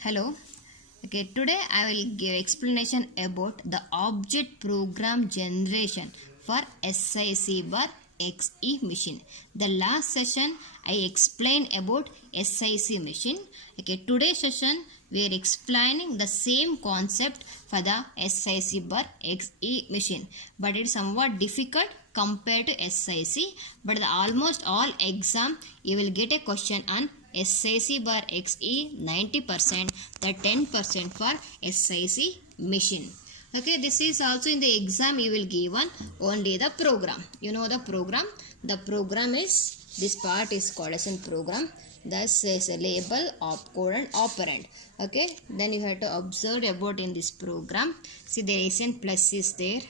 Hello. Okay, today I will give explanation about the object program generation for SIC bar XE machine. The last session I explained about SIC machine. Okay, today's session we are explaining the same concept for the SIC bar XE machine, but it's somewhat difficult compared to SIC. But almost all exam you will get a question on SIC bar XE 90%, the 10% for SIC machine. Okay, this is also in the exam you will given only the program. You know the program. The program is, this part is called as a program. Thus is a label, opcode and operand. Okay, then you have to observe about in this program. See, there is a plus is there.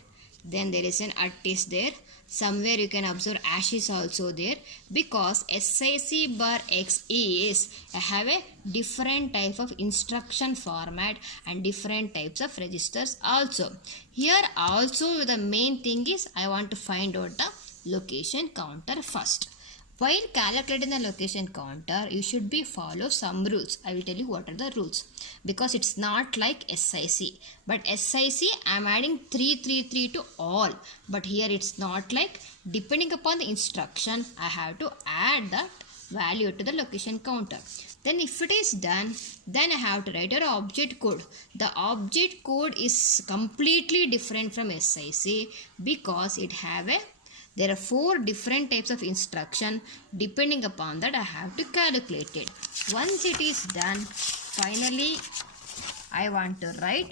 Then there is an at is there. Somewhere you can observe ash is also there, because SIC bar XE is have a different type of instruction format and different types of registers also. Here also the main thing is I want to find out the location counter first. While calculating the location counter, you should be follow some rules. I will tell you what are the rules, because it's not like SIC. But SIC I am adding 333 to all. But here it's not like, depending upon the instruction, I have to add that value to the location counter. Then if it is done, then I have to write an object code. The object code is completely different from SIC, because it have a, there are 4 different types of instruction. Depending upon that, I have to calculate it. Once it is done, finally I want to write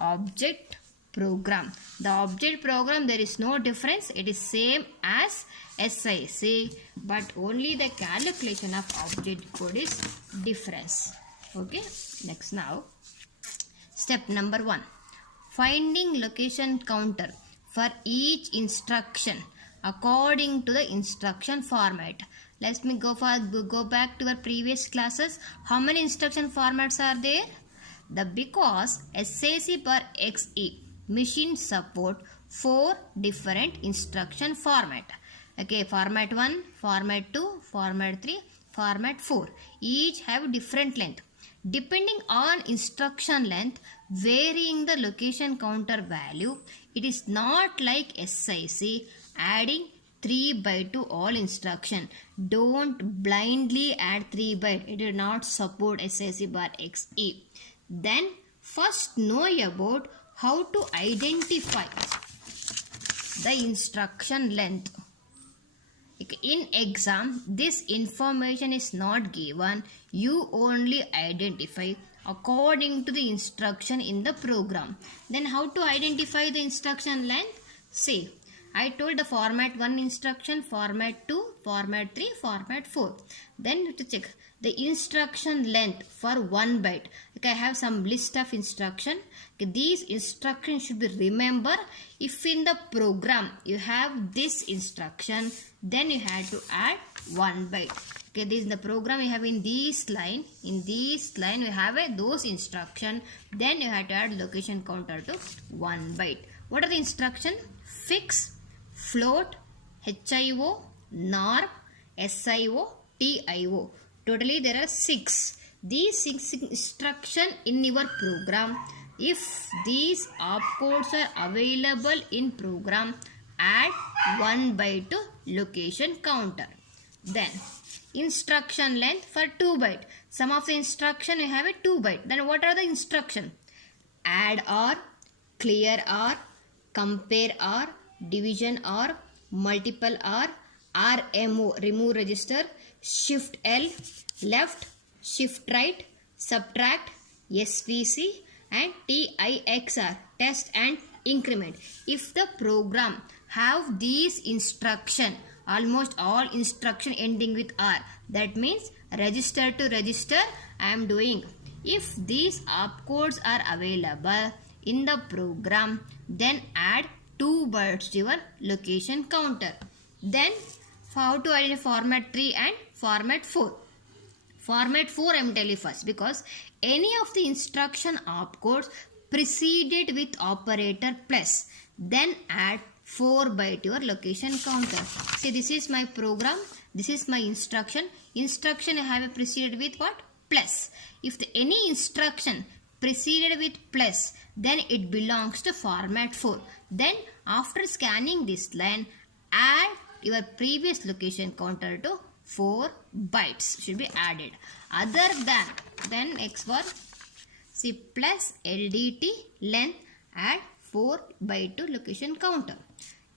object program. The object program, there is no difference. It is same as SIC, but only the calculation of object code is difference. Okay, next now, step number 1. Finding location counter for each instruction according to the instruction format. Let me go back to our previous classes. How many instruction formats are there? Because SIC bar XE machine support 4 different instruction format. Okay, format 1, format 2, format 3, format 4. Each have different length. Depending on instruction length, varying the location counter value, it is not like SIC adding 3 byte to all instruction. Don't blindly add 3 byte. It will not support SIC bar XE. Then first know about how to identify the instruction length. In exam, this information is not given. You only identify according to the instruction in the program. Then how to identify the instruction length? See, I told the format 1 instruction, format 2, format 3, format 4. Then to check the instruction length for 1 byte. Okay, I have some list of instruction. Okay, these instructions should be remember. If in the program you have this instruction, then you have to add 1 byte. Okay, this is the program you have in this line. In this line you have those instruction. Then you have to add location counter to 1 byte. What are the instruction? Fix, float, HIO, NORM, SIO, TIO. Totally there are 6. These 6 instruction in your program. If these opcodes are available in program, add 1 byte to location counter. Then instruction length for 2 byte. Some of the instruction you have a 2 byte. Then what are the instruction? Add or, clear or, compare or, division or, multiple or, RMO, remove register, shift L, left, shift right, subtract, SVC and TIXR, test and increment. If the program have these instruction, almost all instruction ending with R, that means register to register I am doing. If these opcodes are available in the program, then add 2 bytes to your location counter. Then how to identify format 3 and format 4. Format 4 I am telling you first, because any of the instruction opcodes preceded with operator plus, then add 4 byte your location counter. See, this is my program, this is my instruction. Instruction I have preceded with what? plus. If any instruction preceded with plus, then it belongs to format 4. Then after scanning this line, add your previous location counter to 4 bytes should be added. Other than X bar, see plus LDT length, add 4 byte to location counter.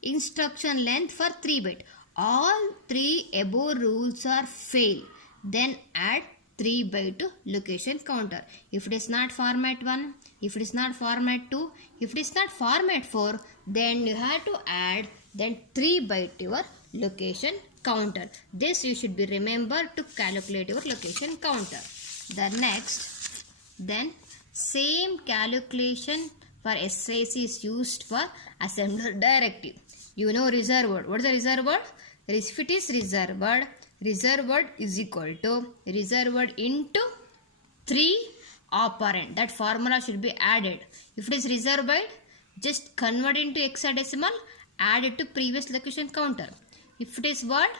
Instruction length for 3 byte. All 3 above rules are fail. Then add 3 byte to location counter. If it is not format 1, if it is not format 2, if it is not format 4, then you have to add then 3 byte to your location counter. This you should be remember to calculate your location counter. The next, then same calculation for SIC is used for assembler directive. You know reserve word. What is the reserve word? If it is reserve word is equal to reserve word into 3 operand. That formula should be added. If it is reserve byte, just convert into hexadecimal, add it to previous location counter. If it is word,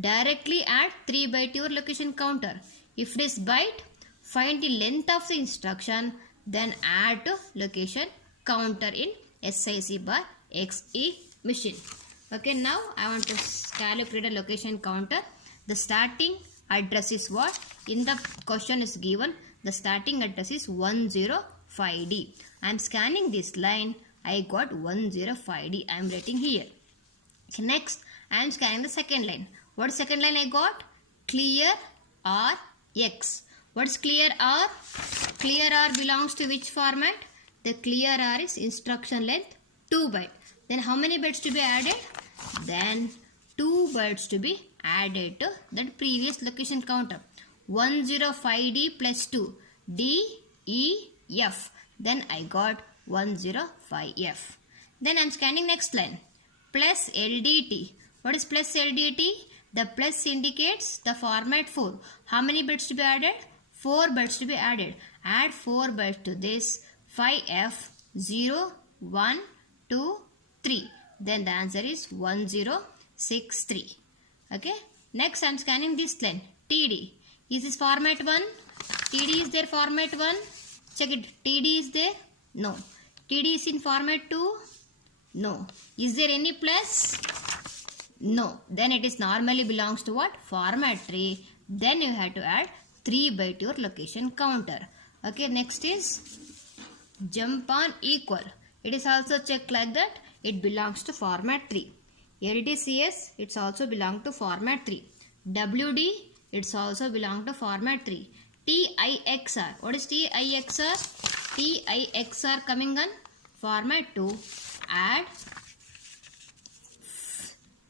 directly add 3 byte to your location counter. If it is byte, find the length of the instruction, then add to location counter in SIC bar XE machine. Okay, now I want to calculate a location counter. The starting address is what? In the question is given, the starting address is 105D. I am scanning this line. I got 105D. I am writing here. Next, I am scanning the second line. What is second line I got? Clear R X. What is clear R? Clear R belongs to which format? The clear R is instruction length 2 byte. Then how many bytes to be added? Then 2 bytes to be added to that previous location counter. 105D plus 2. D, E, F. Then I got 105F. Then I am scanning next line. Plus LDT. What is plus LDT? The plus indicates the format 4. How many bits to be added? 4 bytes to be added. Add 4 bytes to this. 5F 0, 1, 2, 3. Then the answer is 1063. Okay. Next I am scanning this line. TD. Is this format 1? TD is there format 1? Check it. TD is there? No. TD is in format 2? No. Is there any plus? No. Then it is normally belongs to what? Format 3. Then you have to add 3 byte to your location counter. Okay. Next is jump on equal. It is also checked like that. It belongs to format 3. LDCS, it's also belong to format 3. WD, it's also belong to format 3. TIXR, what is TIXR? TIXR coming on format 2. Add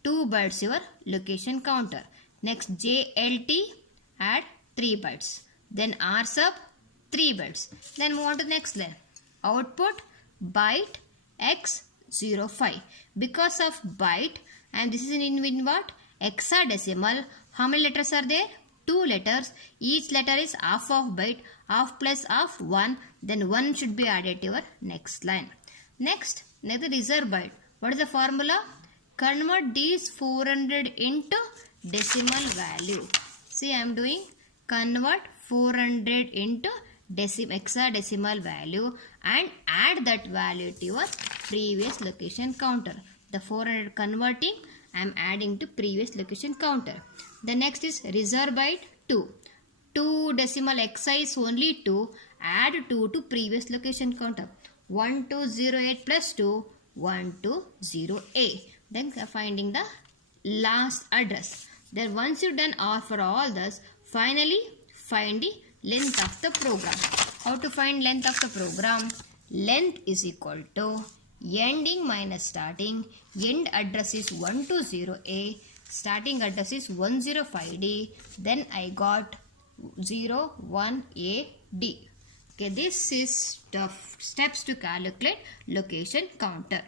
2 bytes your location counter. Next JLT, add 3 bytes. Then R sub 3 bytes. Then move on to the next line. Output byte X05. Because of byte, and this is in what? Hexadecimal. How many letters are there? 2 letters. Each letter is half of byte. Half plus half 1. Then 1 should be added to your next line. Next the reserve byte. What is the formula? Convert these 400 into decimal value. See, I am doing convert 400 into hexadecimal value and add that value to your previous location counter. The 400 converting, I am adding to previous location counter. The next is reserve byte 2. 2 decimal xi is only 2. Add 2 to previous location counter. 1208 plus 2, 120A. Then finding the last address. Then once you done all for all this, finally find the length of the program. How to find length of the program? Length is equal to ending minus starting. End address is 120A. Starting address is 105D. Then I got 01AD. Okay, this is the steps to calculate location counter.